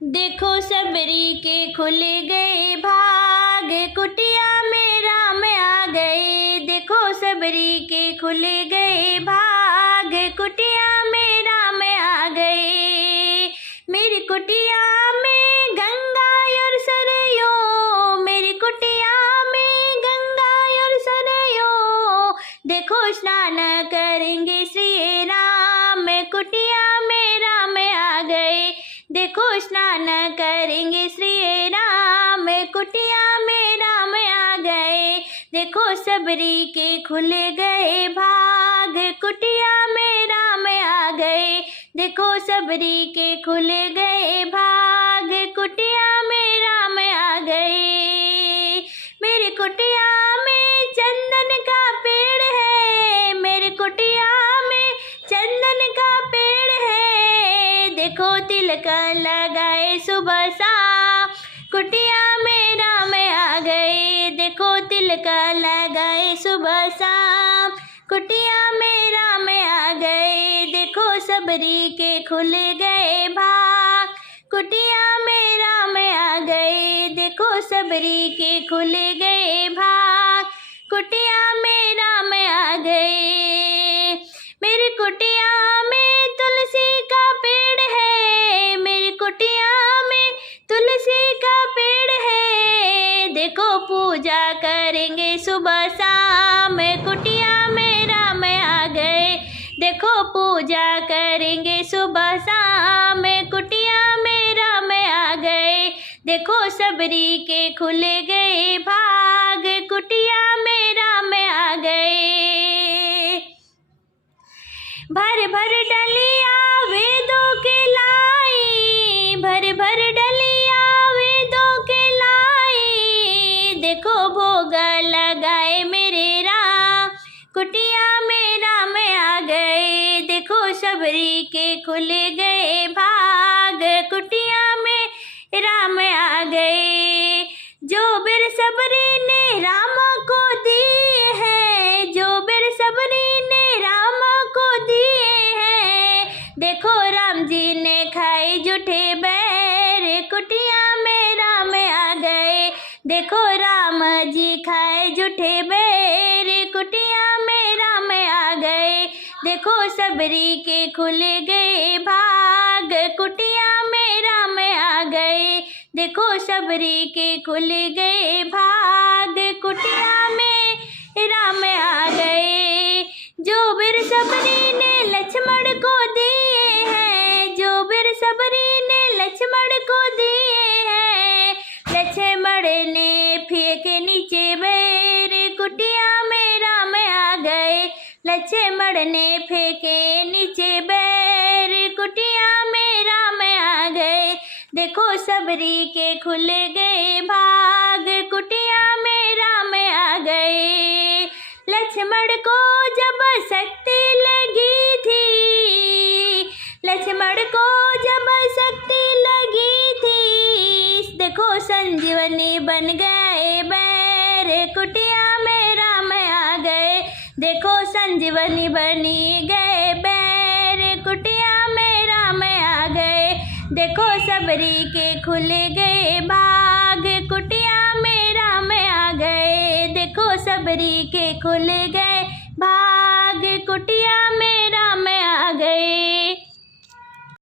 देखो सबरी के खुल गए भाग, कुटिया में राम आ गए। देखो सबरी के खुल गए भाग, कुटिया में राम आ गए। मेरी कुटिया में गंगा और सरयू, मेरी कुटिया में गंगा और सरयू। देखो स्नान करेंगे श्री राम, कुटिया में राम आ गए। देखो स्नान करेंगे श्री राम, कुटिया में राम आ गए। देखो सबरी के खुल गए भाग, कुटिया में राम आ गए। देखो सबरी के खुल गए भाग, कुटिया में राम आ गए। मेरी कुटिया में चंदन का पेड़ है, मेरी कुटिया में चंदन का पेड़ है। देखो तिलक लगाए सुबह शाम, कुटिया में राम आ गए। देखो तिलक लगाए सुबह शाम, कुटिया में राम आ गए। देखो सबरी के खुल गए भाग, कुटिया में राम आ गए। देखो सबरी के खुल गए भाग, कुटिया में राम आ गए। मेरी कुटिया में तुलसी का पेड़ है, मेरी कुटिया में तुलसी का पेड़ है। देखो पूजा करेंगे सुबह शाम, कुटिया में राम आ गए। देखो पूजा करेंगे सुबह शाम, कुटिया में राम आ गए। देखो सबरी के खुल गए भाग, कुटिया में राम आ गए। भर भर डलिया वेदों के लाई, भर भर डलिया वेदों के लाई। देखो भोग लगाए मेरे राम, कुटिया में राम आ गए। देखो सबरी के खुल गए भाग, कुटिया में राम आ गए। जो बिर सबरी ने राम को दिए हैं, जो बिर सबरी ने राम को दिए हैं। देखो राम जी ने खाए जूठे बैर, कुटिया में राम आ गए। देखो राम जी खाए जूठे बैर, कुटिया में राम आ गए। देखो सबरी के खुल गए भाग, कुटिया में राम आ गए। देखो सबरी के खुल गए भाग, कुटिया में राम आ गए। जो बिर सबरी ने लक्ष्मण को दिए हैं, जो बिर सबरी ने लक्ष्मण को दिए हैं। लक्ष्मण ने फेंके नीचे बैर, कुटिया में राम आ गए। लक्ष्मण ने फेंके नीचे बैर, कुटिया में राम आ गए। देखो सबरी के खुल गए भाग, कुटिया में राम आ गए। लक्ष्मण को जब शक्ति लगी थी, लक्ष्मण को जब शक्ति लगी थी। देखो संजीवनी बन गए बैर, कुटिया में राम आ गए। देखो संजीवनी बनी गए बैर, कुटिया में राम आ गए। देखो सबरी के खुल गए भाग, कुटिया में राम आ गए। देखो सबरी के खुल गए भाग, कुटिया में राम आ गए।